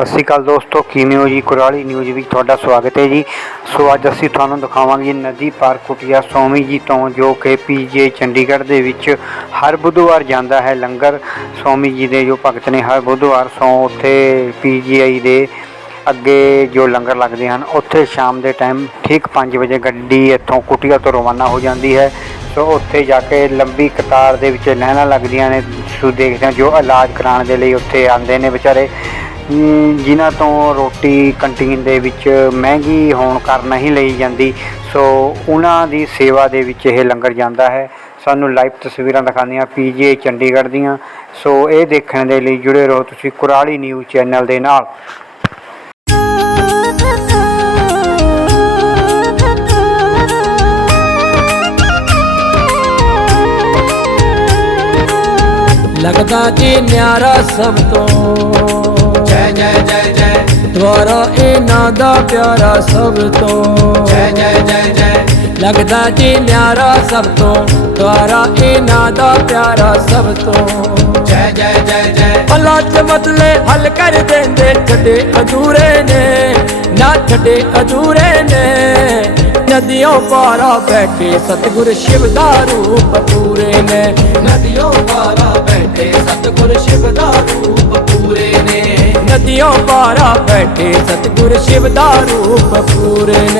ਸਤਿ ਸ਼੍ਰੀ ਅਕਾਲ ਦੋਸਤੋ ਕਿਵੇਂ ਹੋ ਜੀ? ਕੁਰਾਲੀ ਨਿਊਜ਼ ਵਿੱਚ ਤੁਹਾਡਾ ਸਵਾਗਤ ਹੈ ਜੀ। ਸੋ ਅੱਜ ਅਸੀਂ ਤੁਹਾਨੂੰ ਦਿਖਾਵਾਂਗੇ ਨਦੀ ਪਾਰ ਕੁਟਿਆ ਸੋਮੀ ਜੀ ਤੋਂ, ਜੋ ਕਿ ਪੀਜੀਆਈ ਚੰਡੀਗੜ੍ਹ ਦੇ ਵਿੱਚ ਹਰ ਬੁੱਧਵਾਰ ਜਾਂਦਾ ਹੈ। ਲੰਗਰ ਸੋਮੀ ਜੀ ਦੇ ਜੋ ਭਗਤ ਨੇ ਹਰ ਬੁੱਧਵਾਰ ਸੋ ਉੱਥੇ ਪੀਜੀਆਈ ਦੇ ਅੱਗੇ ਜੋ ਲੰਗਰ ਲੱਗਦੇ ਹਨ, ਉੱਥੇ ਸ਼ਾਮ ਦੇ ਟਾਈਮ ਠੀਕ 5 ਵਜੇ ਗੱਡੀ ਇੱਥੋਂ ਕੁਟਿਆ ਤੋਂ ਰਵਾਨਾ ਹੋ ਜਾਂਦੀ ਹੈ। ਸੋ ਉੱਥੇ ਜਾ ਕੇ ਲੰਬੀ ਕਤਾਰ ਦੇ ਵਿੱਚ ਲਾਈਨਾਂ ਲੱਗਦੀਆਂ ਨੇ। ਸੋ ਦੇਖਦੇ ਹਾਂ ਜੋ ਇਲਾਜ ਕਰਾਉਣ ਦੇ ਲਈ ਉੱਥੇ ਆਉਂਦੇ ਨੇ ਵਿਚਾਰੇ। ਜਿਨ੍ਹਾਂ ਤੋਂ ਰੋਟੀ ਕੰਟੀਨ ਦੇ ਵਿੱਚ ਮਹਿੰਗੀ ਹੋਣ ਕਾਰਨ ਨਹੀਂ ਲਈ ਜਾਂਦੀ, ਸੋ ਉਹਨਾਂ ਦੀ ਸੇਵਾ ਦੇ ਵਿੱਚ ਇਹ ਲੰਗਰ ਜਾਂਦਾ ਹੈ। ਸਾਨੂੰ ਲਾਈਵ ਤਸਵੀਰਾਂ ਦਿਖਾਉਂਦੀਆਂ ਪੀਜੀਆਈ ਚੰਡੀਗੜ੍ਹ ਦੀਆਂ। ਸੋ ਇਹ ਦੇਖਣ ਦੇ ਲਈ ਜੁੜੇ ਰਹੋ ਤੁਸੀਂ ਕੁਰਾਲੀ ਨਿਊਜ਼ ਚੈਨਲ ਦੇ ਨਾਲ। ਲੱਗਦਾ ਜੀ ਨਿਆਰਾ ਸਭ ਤੋਂ। ਜੈ ਜੈ ਜੈ ਜੈ। ਦੁਆਰਾ ਇਹਨਾਂ ਦਾ ਪਿਆਰਾ ਸਭ ਤੋਂ। ਜੈ ਜੈ ਜੈ ਜੈ। ਲੱਗਦਾ ਜੀ ਨਿਆਰਾ ਸਭ ਤੋਂ। ਦੁਆਰਾ ਇਹਨਾਂ ਦਾ ਪਿਆਰਾ ਸਭ ਤੋਂ। ਜੈ ਜੈ ਜੈ ਜੈ। ਪਲਾਂ ਚ ਬਦਲੇ ਹੱਲ ਕਰ ਦਿੰਦੇ ਛੱਡੇ ਅਧੂਰੇ ਨੇ। ਨਾ ਛੱਡੇ ਅਧੂਰੇ ਨੇ। ਨਦੀਆਂ ਪਾਰਾ ਬੈਠੇ ਸਤਿਗੁਰ ਸ਼ਿਵ ਦਾ ਰੂਪ ਪੂਰੇ ਨੇ। ਨਦੀਓ ਪਾਰਾ ਬੈਠੇ ਸਤਿਗੁਰ ਸ਼ਿਵ ਦਾ ਰੂਪ ਨਦੀਆਂ ਪਾਰਾ ਬੈਠੇ ਸਤਿਗੁਰ ਸ਼ਿਵ ਦਾ ਰੂਪ ਪੂਰਨ।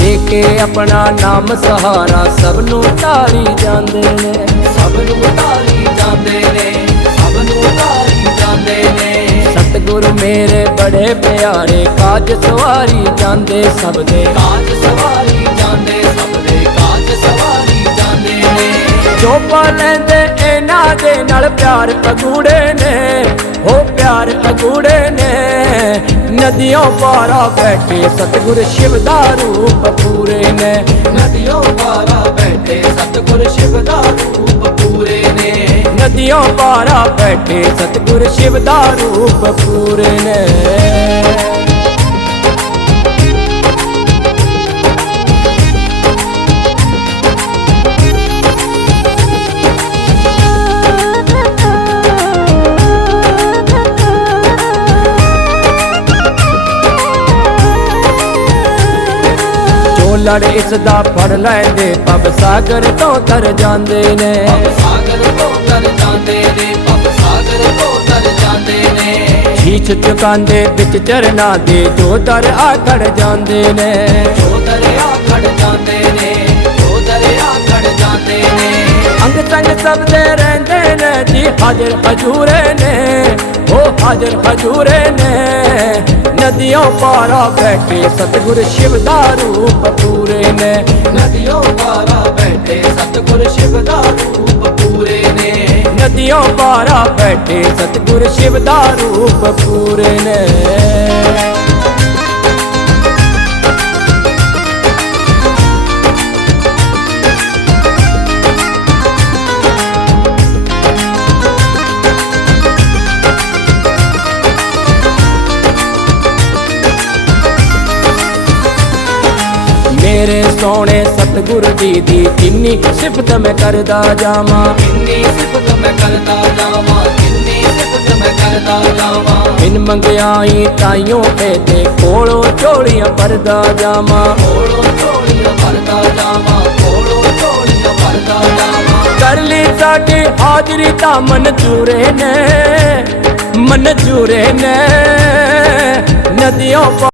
ਦੇ ਕੇ ਆਪਣਾ ਨਾਮ ਸਹਾਰਾ ਸਭ ਨੂੰ ਧਾਰੀ ਜਾਂਦੇ ਨੇ। ਸਭ ਨੂੰ ਉਤਾਰੀ ਜਾਂਦੇ ਨੇ ਸਭ ਨੂੰ ਉਤਾਰੀ ਜਾਂਦੇ ਨੇ। ਸਤਿਗੁਰ ਮੇਰੇ ਬੜੇ ਪਿਆਰੇ ਕਾਜ ਸਵਾਰੀ ਜਾਂਦੇ ਸਭ ਦੇ। ਕਾਜ ਸਵਾਰੀ ਜਾਂਦੇ ਸਭ ਦੇ ਕਾਜ ਸਵਾਰੀ ਜਾਂਦੇ ਨੇ। ਜੋ ਪਾ ਲੈਂਦੇ ਇਹਨਾਂ ਦੇ ਨਾਲ ਪਿਆਰ ਅਗੂੜੇ ਨੇ ਹੋ ਪਿਆਰ ਅਗੂੜੇ ਨੇ। ਨਦੀਆਂ ਪਾਰਾ ਬੈਠੇ ਸਤਿਗੁਰ ਸ਼ਿਵ ਦਾ ਰੂਪ ਪੂਰੇ ਨੇ। ਨਦੀਓ ਪਾਰਾ ਬੈਠੇ ਸਤਿਗੁਰ ਸ਼ਿਵ ਦਾ ਨੇ ਨਦੀਆਂ ਬੈਠੇ ਸਤਿਗੁਰ ਸ਼ਿਵ ਦਾ ਰੂਪ ਪੂਰੇ ਨੇ ਜੋ ਲੜ ਇਸ ਦਾ ਫੜ ਲੈਂਦੇ ਪਬ ਸਾਗਰ ਤੋਂ ਤਰ ਜਾਂਦੇ ਨੇ। ਪਬ ਸਾਗਰ ਤੋਂ ਤਰ ਨੇ ਸ਼ੀਸ਼ ਚੁਕਾਂਦੇ ਵਿੱਚ ਚਰਨਾਂ ਦੇ ਜੋ ਦਰ ਆ ਜਾਂਦੇ ਨੇ ਜੋ ਦਰਿਆ ਖੜ ਜਾਂਦੇ ਨੇ। ਜੋ ਦਰਿਆ ਖੜ ਜਾਂਦੇ ਨੇ ਅੰਗ ਸੰਗ ਸਭ ਦੇ ਰਹਿੰਦੇ ਨੇ ਜੀ, ਹਾਜ਼ਰ ਹਜੂਰੇ ਨੇ। ਉਹ ਹਾਜ਼ਰ ਹਜੂਰੇ ਨੇ। ਨਦੀਆਂ ਪਾਰਾ ਬੈਠੇ ਸਤਿਗੁਰ ਸ਼ਿਵ ਦਾ ਰੂਪ ਪੂਰੇ ਨੇ। ਨਦੀਓ ਪਾਰਾ ਬੈਠੇ ਸਤਿਗੁਰ ਸ਼ਿਵ ਦਾ ਰੂਪ ਨੇ ਨਦੀਆਂ ਬੈਠੇ ਸਤਿਗੁਰ ਸ਼ਿਵ ਦਾ ਰੂਪ ਪੂਰਨ ਮੇਰੇ ਸੋਹਣੇ ਸਤਿਗੁਰ ਜੀ ਦੀ ਕਿੰਨੀ ਸਿਫਤ ਮੈਂ ਕਰਦਾ ਜਾਵਾਂ। ਕਿੰਨੀ ਸਿਫਤ ਮੈਂ ਕਰਦਾ ਜਾਵਾਂ ਕਿੰਨੀ ਸਿਫਤ ਮੈਂ ਕਰਦਾ ਜਾਵਾਂ। ਬਿਨ ਮੰਗਿਆਈ ਤਾਈਓ ਤੇ ਕੋਲੋਂ ਝੋਲੀਆਂ ਭਰਦਾ ਜਾਵਾਂ। ਕੋਲੋਂ ਝੋਲੀਆਂ ਭਰਦਾ ਜਾਵਾਂ ਕੋਲੋਂ ਝੋਲੀਆਂ ਭਰਦਾ ਜਾਵਾਂ। ਕਰ ਲਈ ਸਾਡੀ ਹਾਜ਼ਰੀ ਤਾਂ ਮਨਜੂਰੇ ਨੇ ਮਨਜੂਰੇ ਨੇ। ਨਦੀਆਂ